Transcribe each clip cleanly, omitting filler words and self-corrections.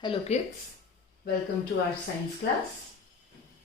Hello kids, welcome to our science class.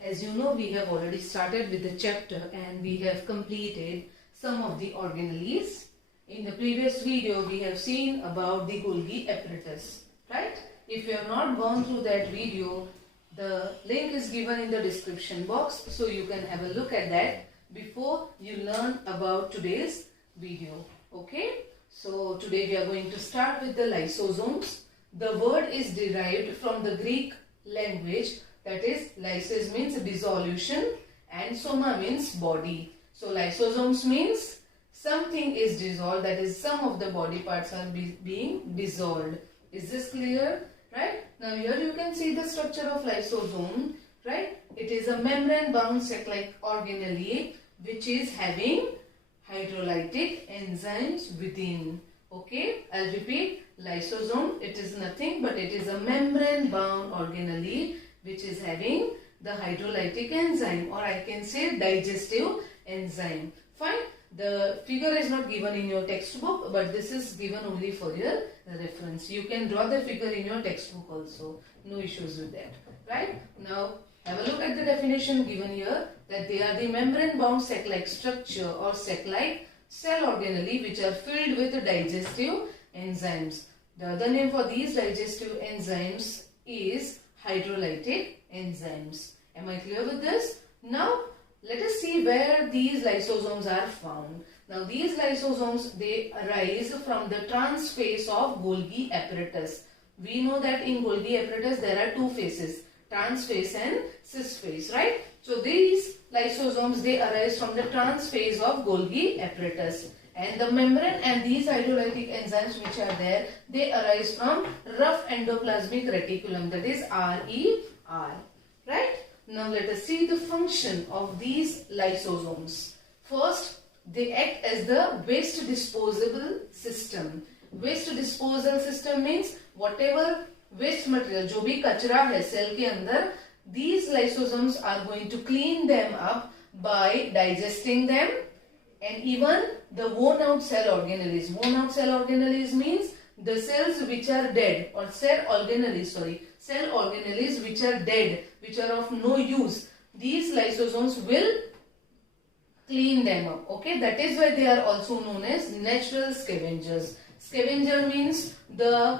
As you know, we have already started with the chapter and we have completed some of the organelles. In the previous video, we have seen about the Golgi apparatus, right? If you have not gone through that video, the link is given in the description box, so you can have a look at that before you learn about today's video, okay? So today we are going to start with the lysosomes. The word is derived from the Greek language, that is lysis means dissolution and soma means body. So lysosomes means something is dissolved, that is some of the body parts are being dissolved. Is this clear? Right? Now here you can see the structure of lysosome, right? It is a membrane bound sac-like organelle which is having hydrolytic enzymes within. Okay, I'll repeat. Lysosome, it is nothing but it is a membrane bound organelle which is having the hydrolytic enzyme, or I can say digestive enzyme. Fine. The figure is not given in your textbook, but this is given only for your reference. You can draw the figure in your textbook also. No issues with that. Right? Now, have a look at the definition given here, that they are the membrane bound sac-like structure or sac-like cell organelle which are filled with digestive enzymes. The other name for these digestive enzymes is hydrolytic enzymes. Am I clear with this? Now, let us see where these lysosomes are found. Now, these lysosomes, they arise from the transphase of Golgi apparatus. We know that in Golgi apparatus there are two phases, transphase and sysphase, right? So, these lysosomes, they arise from the transphase of Golgi apparatus. And the membrane and these hydrolytic enzymes which are there, they arise from rough endoplasmic reticulum, that is RER. Right? Now let us see the function of these lysosomes. First, they act as the waste disposal system. Waste disposal system means whatever waste material, जो भी कचरा है cell के अंदर, these lysosomes are going to clean them up by digesting them. And even the worn out cell organelles. Worn out cell organelles means the cells which are dead, or cell organelles which are dead, which are of no use. These lysosomes will clean them up. Okay, that is why they are also known as natural scavengers. Scavenger means the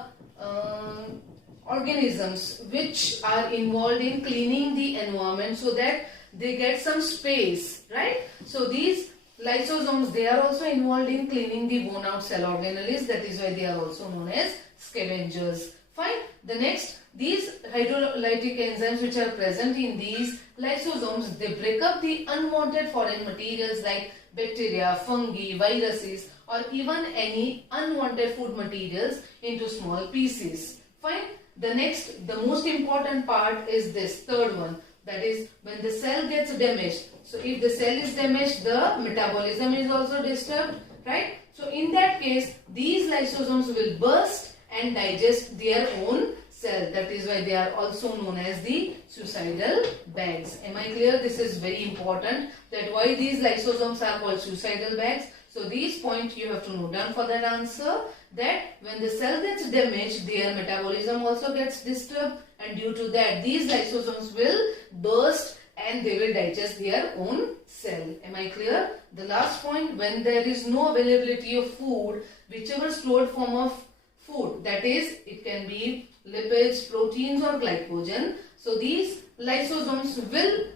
organisms which are involved in cleaning the environment so that they get some space, right? So these lysosomes, they are also involved in cleaning the worn out cell organelles. That is why they are also known as scavengers. Fine. The next, these hydrolytic enzymes which are present in these lysosomes, they break up the unwanted foreign materials like bacteria, fungi, viruses, or even any unwanted food materials into small pieces. Fine. The next, the most important part is this third one. That is when the cell gets damaged. So if the cell is damaged, the metabolism is also disturbed, right? So in that case, these lysosomes will burst and digest their own cell. That is why they are also known as the suicidal bags. Am I clear? This is very important, that why these lysosomes are called suicidal bags. So these points you have to note down for that answer, that when the cell gets damaged, their metabolism also gets disturbed, and due to that these lysosomes will burst and they will digest their own cell. Am I clear? The last point, when there is no availability of food, whichever stored form of food, that is, it can be lipids, proteins or glycogen. So these lysosomes will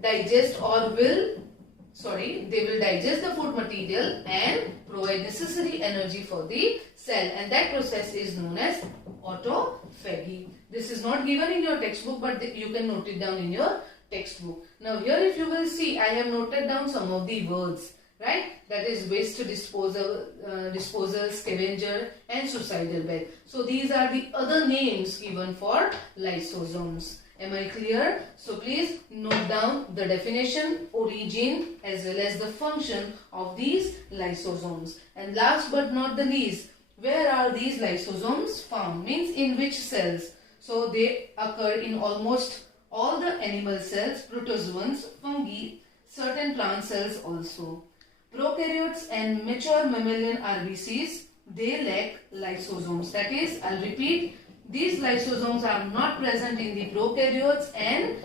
digest they will digest the food material and provide necessary energy for the cell, and that process is known as autophagy. This is not given in your textbook, but you can note it down in your textbook. Now here if you will see, I have noted down some of the words, right? That is waste disposal, scavenger and suicidal bag. So these are the other names given for lysosomes. Am I clear? So please note down the definition, origin as well as the function of these lysosomes. And last but not the least, where are these lysosomes found? Means in which cells? So they occur in almost all the animal cells, protozoans, fungi, certain plant cells also. Prokaryotes and mature mammalian RBCs, they lack lysosomes. That is, I'll repeat, These lysosomes are not present in the prokaryotes and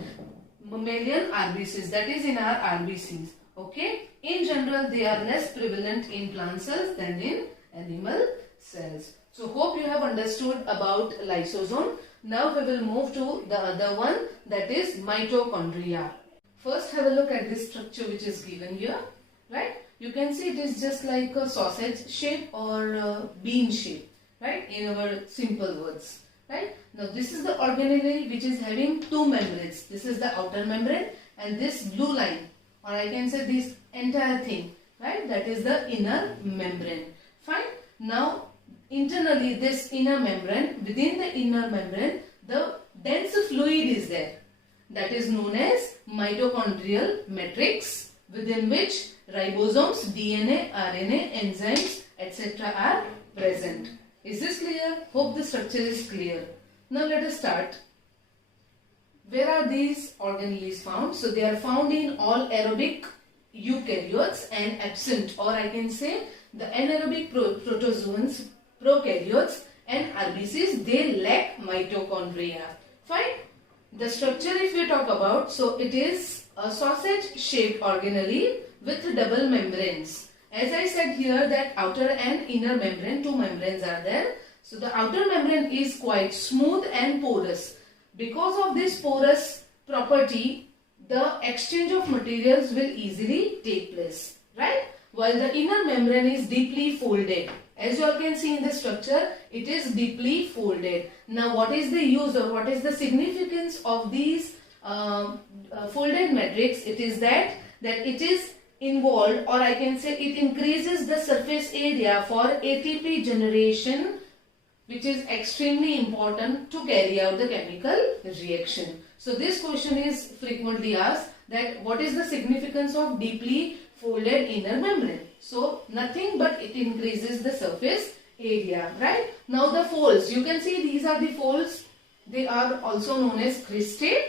mammalian RBCs, that is in our RBCs. Okay, in general they are less prevalent in plant cells than in animal cells. So hope you have understood about lysosome. Now we will move to the other one, that is mitochondria. First have a look at this structure which is given here, right? You can see it is just like a sausage shape or a bean shape, right? In our simple words, right? Now this is the organelle which is having two membranes. This is the outer membrane and this blue line, or I can say this entire thing, right? That is the inner membrane. Fine. Now internally this inner membrane, within the inner membrane, the dense fluid is there. That is known as mitochondrial matrix, within which ribosomes, DNA, RNA, enzymes, etc. are present. Is this clear? Hope the structure is clear. Now let us start. Where are these organelles found? So they are found in all aerobic eukaryotes and absent, or I can say the anaerobic protozoans, prokaryotes and RBCs, they lack mitochondria. Fine. The structure if we talk about, so it is a sausage shaped organelle with double membranes. As I said here that outer and inner membrane, two membranes are there. So the outer membrane is quite smooth and porous. Because of this porous property, the exchange of materials will easily take place, right? While the inner membrane is deeply folded. As you all can see in the structure, it is deeply folded. Now what is the use or what is the significance of these folded matrix? It is that it is involved, or I can say it increases the surface area for ATP generation, which is extremely important to carry out the chemical reaction. So this question is frequently asked, that what is the significance of deeply folded inner membrane? So nothing but it increases the surface area, right? Now the folds, you can see these are the folds. They are also known as cristae,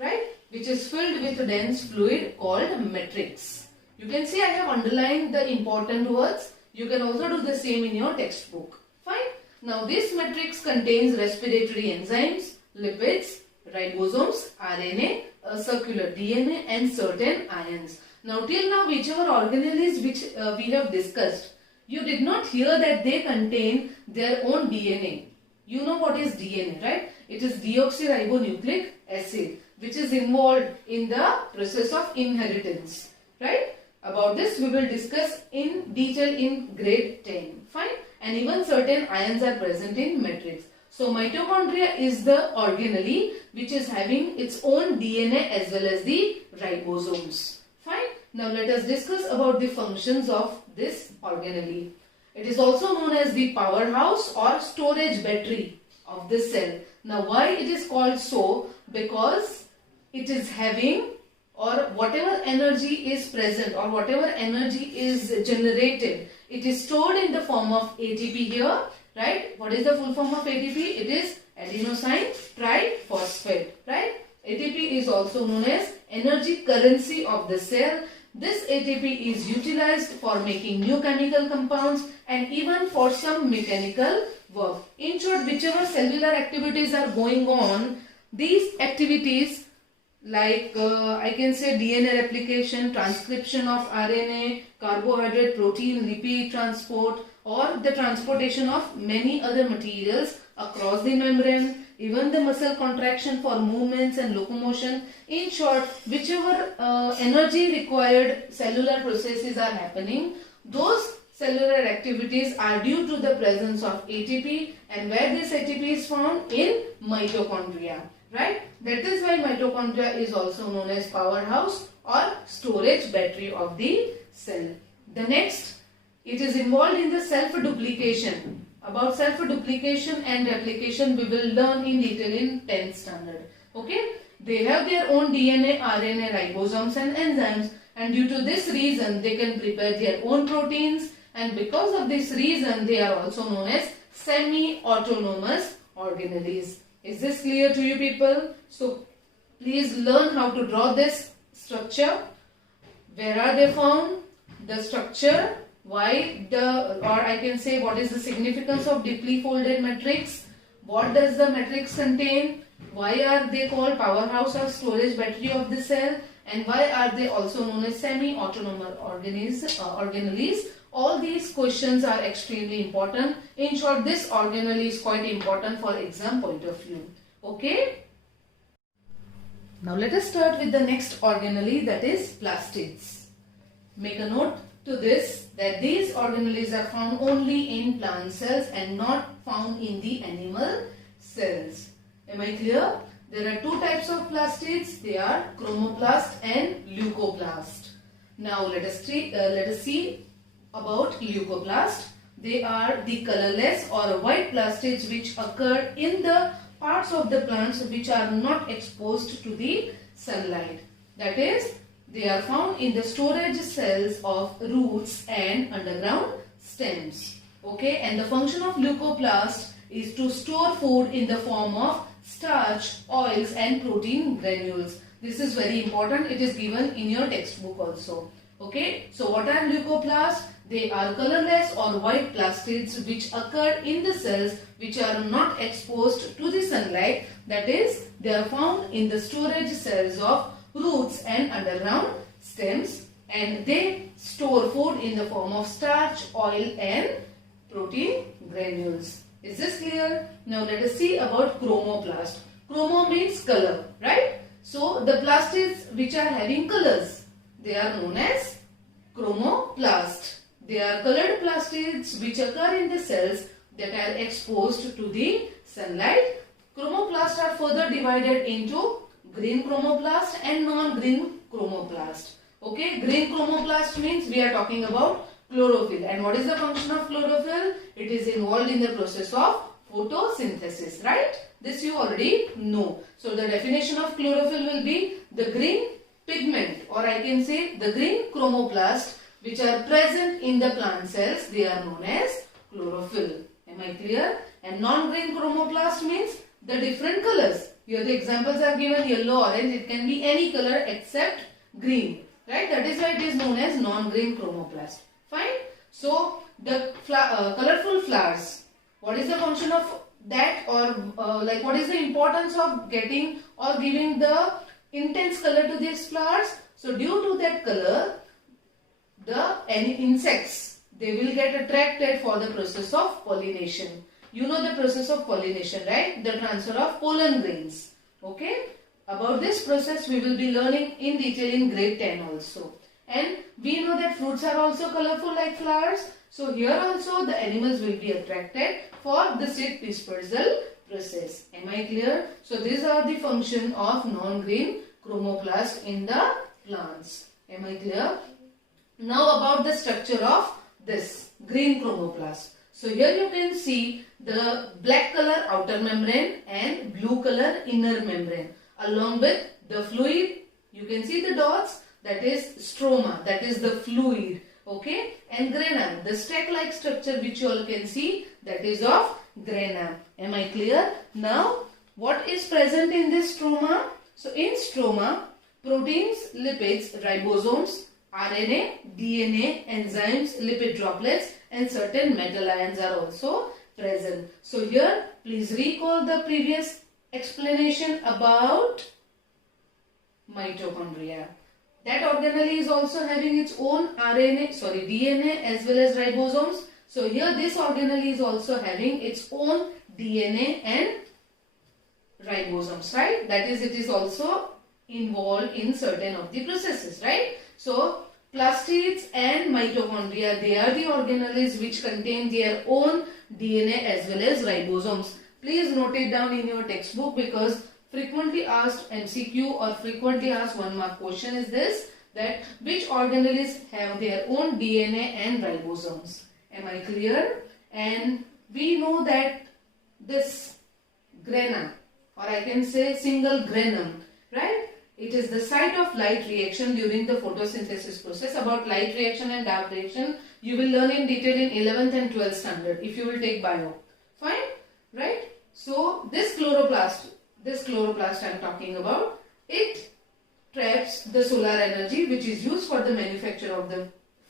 right? Which is filled with dense fluid called matrix. You can see I have underlined the important words. You can also do the same in your textbook. Fine. Now this matrix contains respiratory enzymes, lipids, ribosomes, RNA, circular DNA and certain ions. Now till now whichever organelles which we have discussed, you did not hear that they contain their own DNA. You know what is DNA, right? It is deoxyribonucleic acid, which is involved in the process of inheritance, right? About this we will discuss in detail in grade 10. Fine. And even certain ions are present in matrix. So mitochondria is the organelle which is having its own DNA as well as the ribosomes. Fine. Now let us discuss about the functions of this organelle. It is also known as the powerhouse or storage battery of the cell. Now why it is called so? Because it is having, or whatever energy is present or whatever energy is generated, it is stored in the form of ATP here, right? What is the full form of ATP? It is adenosine triphosphate, right? ATP is also known as energy currency of the cell. This ATP is utilized for making new chemical compounds and even for some mechanical work. In short, whichever cellular activities are going on, these activities like I can say DNA replication, transcription of RNA, carbohydrate, protein, lipid transport, or the transportation of many other materials across the membrane, even the muscle contraction for movements and locomotion. In short, whichever energy required cellular processes are happening, those cellular activities are due to the presence of ATP, and where this ATP is found? In mitochondria, right? That is why mitochondria is also known as powerhouse or storage battery of the cell. The next, it is involved in the self-duplication. About self-duplication and replication we will learn in detail in 10th standard. Okay? They have their own DNA, RNA, ribosomes and enzymes, and due to this reason they can prepare their own proteins, and because of this reason they are also known as semi-autonomous organelles. Is this clear to you people? So please learn how to draw this structure. Where are they found? The structure, why the, or I can say what is the significance of deeply folded matrix, what does the matrix contain, why are they called powerhouse or storage battery of the cell, and why are they also known as semi-autonomous organelles. All these questions are extremely important. In short, this organelle is quite important for exam point of view. Okay. Now let us start with the next organelle, that is plastids. Make a note to this that these organelles are found only in plant cells and not found in the animal cells. Am I clear? There are two types of plastids. They are chromoplast and leucoplast. Now let us see about leucoplast. They are the colorless or white plastids which occur in the parts of the plants which are not exposed to the sunlight. That is, they are found in the storage cells of roots and underground stems. Okay, and the function of leucoplast is to store food in the form of starch, oils and protein granules. This is very important. It is given in your textbook also. Okay, so what are leucoplasts? They are colorless or white plastids which occur in the cells which are not exposed to the sunlight. That is, they are found in the storage cells of roots and underground stems, and they store food in the form of starch, oil and protein granules. Is this clear? Now let us see about chromoplast. Chromo means color, right? So the plastids which are having colors, they are known as chromoplast. They are colored plastids which occur in the cells that are exposed to the sunlight. Chromoplasts are further divided into green chromoplast and non-green chromoplast. Okay, green chromoplast means we are talking about chlorophyll. And what is the function of chlorophyll? It is involved in the process of photosynthesis, right? This you already know. So the definition of chlorophyll will be the green pigment, or I can say the green chromoplast which are present in the plant cells. They are known as chlorophyll. Am I clear? And non-green chromoplast means the different colors. Here the examples are given: yellow, orange. It can be any color except green, right? That is why it is known as non-green chromoplast. Fine. So the colorful flowers, what is the function of that, or what is the importance of getting or giving the intense color to these flowers? So due to that color, any insects, they will get attracted for the process of pollination. You know the process of pollination, right? The transfer of pollen grains. Okay. About this process we will be learning in detail in grade 10 also. And we know that fruits are also colorful like flowers. So here also the animals will be attracted for the seed dispersal process. Am I clear? So these are the function of non-green chromoplast in the plants. Am I clear? Now about the structure of this green chromoplast. So here you can see the black color outer membrane and blue color inner membrane. Along with the fluid, you can see the dots, that is stroma, that is the fluid. Okay, and grana, the stack-like structure which you all can see, that is of grana. Am I clear? Now, what is present in this stroma? So in stroma, proteins, lipids, ribosomes, RNA, DNA, enzymes, lipid droplets and certain metal ions are also present. So here, please recall the previous explanation about mitochondria. That organelle is also having its own DNA as well as ribosomes. So here this organelle is also having its own DNA and ribosomes, right? That is, it is also involved in certain of the processes, right? So plastids and mitochondria, they are the organelles which contain their own DNA as well as ribosomes. Please note it down in your textbook, because frequently asked MCQ or frequently asked 1 mark question is this, that which organelles have their own DNA and ribosomes. Am I clear? And we know that this grana, or I can say single granum, right? It is the site of light reaction during the photosynthesis process. About light reaction and dark reaction, you will learn in detail in 11th and 12th standard if you will take bio. Fine? Right? So this chloroplast I am talking about, it traps the solar energy which is used for the manufacture of the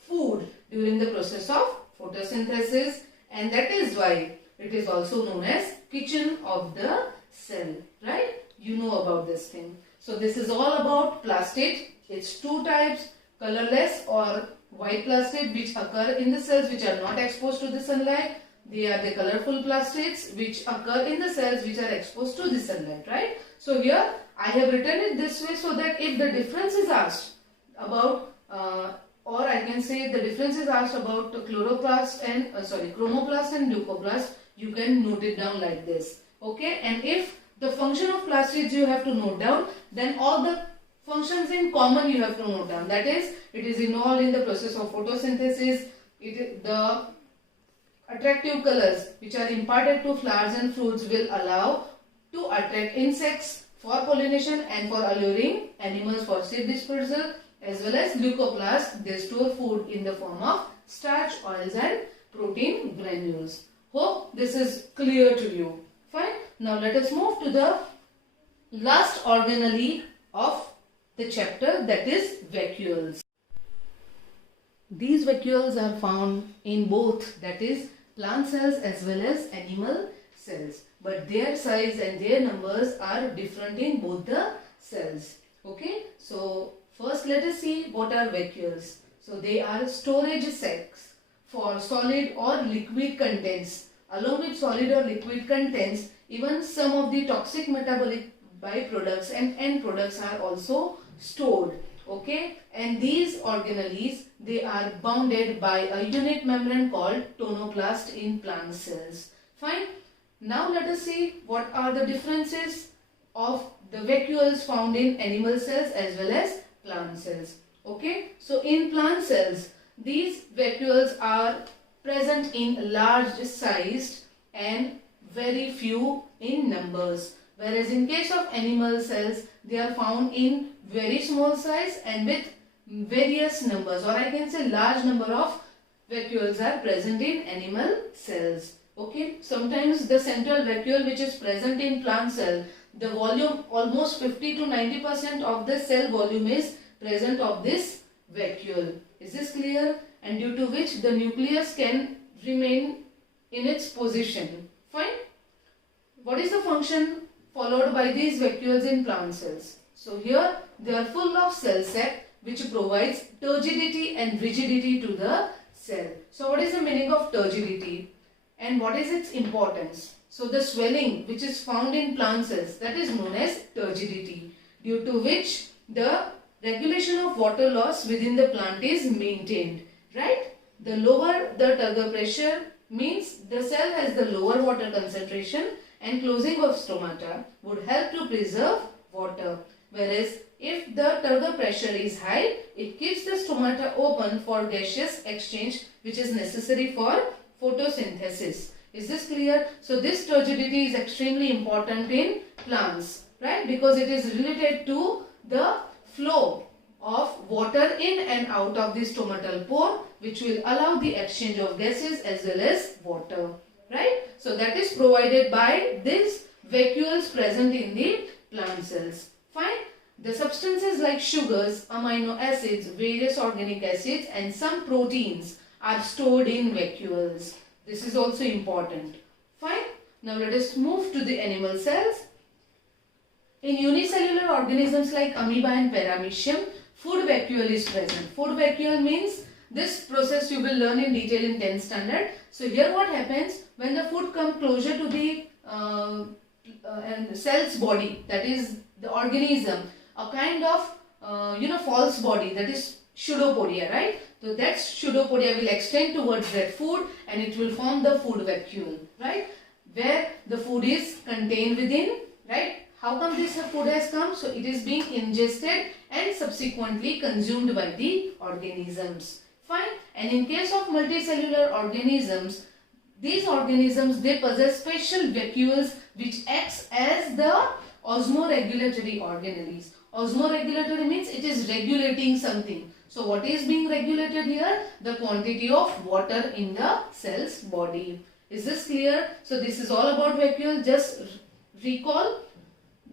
food during the process of photosynthesis, and that is why it is also known as kitchen of the cell, right? You know about this thing. So this is all about plastid. It's two types, colorless or white plastid, which occur in the cells which are not exposed to the sunlight. They are the colorful plastids which occur in the cells which are exposed to the sunlight, right? So here I have written it this way so that if the difference is asked about or I can say the difference is asked about chloroplast and chromoplast and leucoplast, you can note it down like this. Okay, and if the function of plastids you have to note down, then all the functions in common you have to note down. That is, it is involved in the process of photosynthesis. The attractive colors which are imparted to flowers and fruits will allow to attract insects for pollination and for alluring animals for seed dispersal, as well as leucoplasts. They store food in the form of starch, oils and protein granules. Hope this is clear to you. Fine. Now let us move to the last organelle of the chapter, that is vacuoles. These vacuoles are found in both, that is plant cells as well as animal cells, but their size and their numbers are different in both the cells. Okay, so first let us see what are vacuoles. So they are storage sacs for solid or liquid contents. Along with solid or liquid contents, even some of the toxic metabolic byproducts and end products are also stored. Okay, and these organelles, they are bounded by a unit membrane called tonoplast in plant cells. Fine. Now let us see what are the differences of the vacuoles found in animal cells as well as plant cells. Okay, so in plant cells, these vacuoles are present in large sized and very few in numbers, whereas in case of animal cells, they are found in very small size and with various numbers, or I can say large number of vacuoles are present in animal cells. Okay, sometimes the central vacuole which is present in plant cell, the volume almost 50 to 90% of the cell volume is present of this vacuole. Is this clear? And due to which the nucleus can remain in its position. Fine. What is the function followed by these vacuoles in plant cells? So here they are full of cell sac which provides turgidity and rigidity to the cell. So what is the meaning of turgidity and what is its importance? So the swelling which is found in plant cells, that is known as turgidity, due to which the regulation of water loss within the plant is maintained, right? The lower the turgor pressure means the cell has the lower water concentration, and closing of stomata would help to preserve water. Whereas if the turgor pressure is high, it keeps the stomata open for gaseous exchange which is necessary for photosynthesis. Is this clear? So this turgidity is extremely important in plants, right? Because it is related to the flow of water in and out of the stomatal pore, which will allow the exchange of gases as well as water, right? So that is provided by these vacuoles present in the plant cells. Fine. The substances like sugars, amino acids, various organic acids and some proteins are stored in vacuoles. This is also important. Fine. Now let us move to the animal cells. In unicellular organisms like amoeba and paramecium, food vacuole is present. Food vacuole means this process you will learn in detail in 10th standard. So here what happens when the food comes closer to the cell's body, that is the organism, a kind of false body, that is pseudopodia, right? So that pseudopodia will extend towards that food and it will form the food vacuole, right? Where the food is contained within, right? How come this food has come? So it is being ingested and subsequently consumed by the organisms. Fine. And in case of multicellular organisms, these organisms, they possess special vacuoles which acts as the osmoregulatory organelles. Osmoregulatory means it is regulating something. So what is being regulated here? The quantity of water in the cell's body. Is this clear? So this is all about vacuole. Just recall,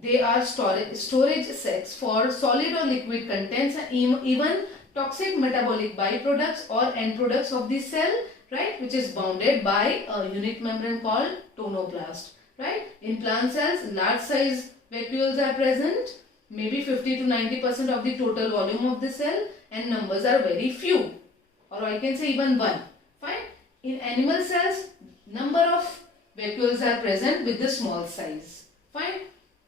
they are storage sacs for solid or liquid contents and even toxic metabolic byproducts or end products of the cell, right, which is bounded by a unit membrane called tonoplast. right? In plant cells, large size vacuoles are present, maybe 50 to 90% of the total volume of the cell, and numbers are very few, or I can say even one. Fine. In animal cells, number of vacuoles are present with the small size. Fine.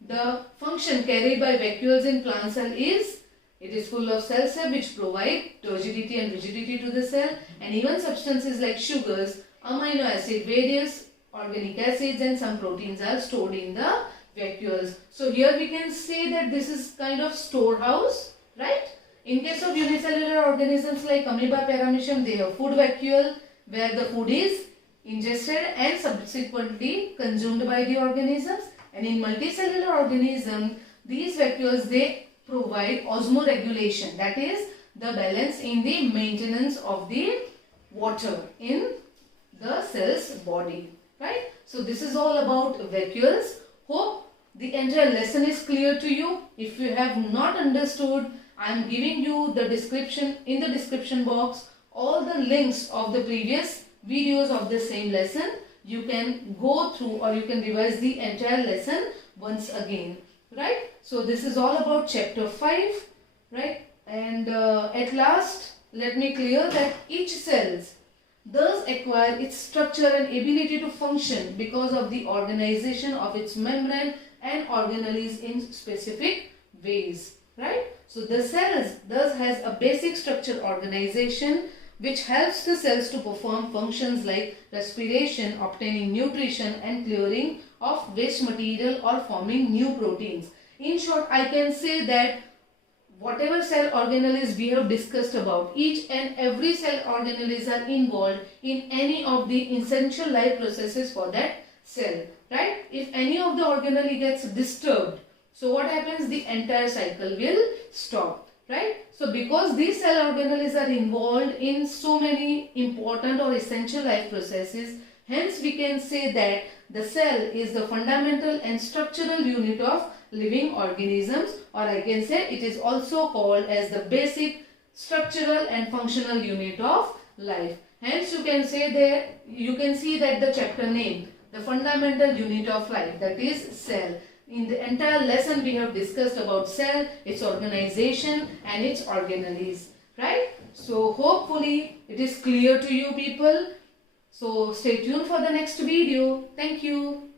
The function carried by vacuoles in plant cell is, it is full of cell which provide turgidity and rigidity to the cell, and even substances like sugars, amino acid, various organic acids and some proteins are stored in the vacuoles. So here we can say that this is kind of storehouse, right? In case of unicellular organisms like Amoeba, Paramecium, they have food vacuole where the food is ingested and subsequently consumed by the organisms. And in multicellular organism, these vacuoles, they provide osmoregulation, that is the balance in the maintenance of the water in the cell's body, right? So this is all about vacuoles. Hope the entire lesson is clear to you. If you have not understood, I am giving you the description, in the description box, all the links of the previous videos of the same lesson. You can go through or you can revise the entire lesson once again, right? So this is all about chapter 5, right? And at last, let me clear that each cells does acquire its structure and ability to function because of the organization of its membrane and organelles in specific ways, right? So the cells thus has a basic structure organization which helps the cells to perform functions like respiration, obtaining nutrition and clearing of waste material or forming new proteins. In short, I can say that whatever cell organelles we have discussed about, each and every cell organelles are involved in any of the essential life processes for that cell, right? If any of the organelle gets disturbed, so what happens? The entire cycle will stop, right? So because these cell organelles are involved in so many important or essential life processes, hence we can say that the cell is the fundamental and structural unit of living organisms, or I can say it is also called as the basic structural and functional unit of life. Hence you can say that, you can see that the chapter name, the fundamental unit of life, that is cell. In the entire lesson we have discussed about cell, its organization and its organelles, right? So hopefully it is clear to you people. So stay tuned for the next video. Thank you.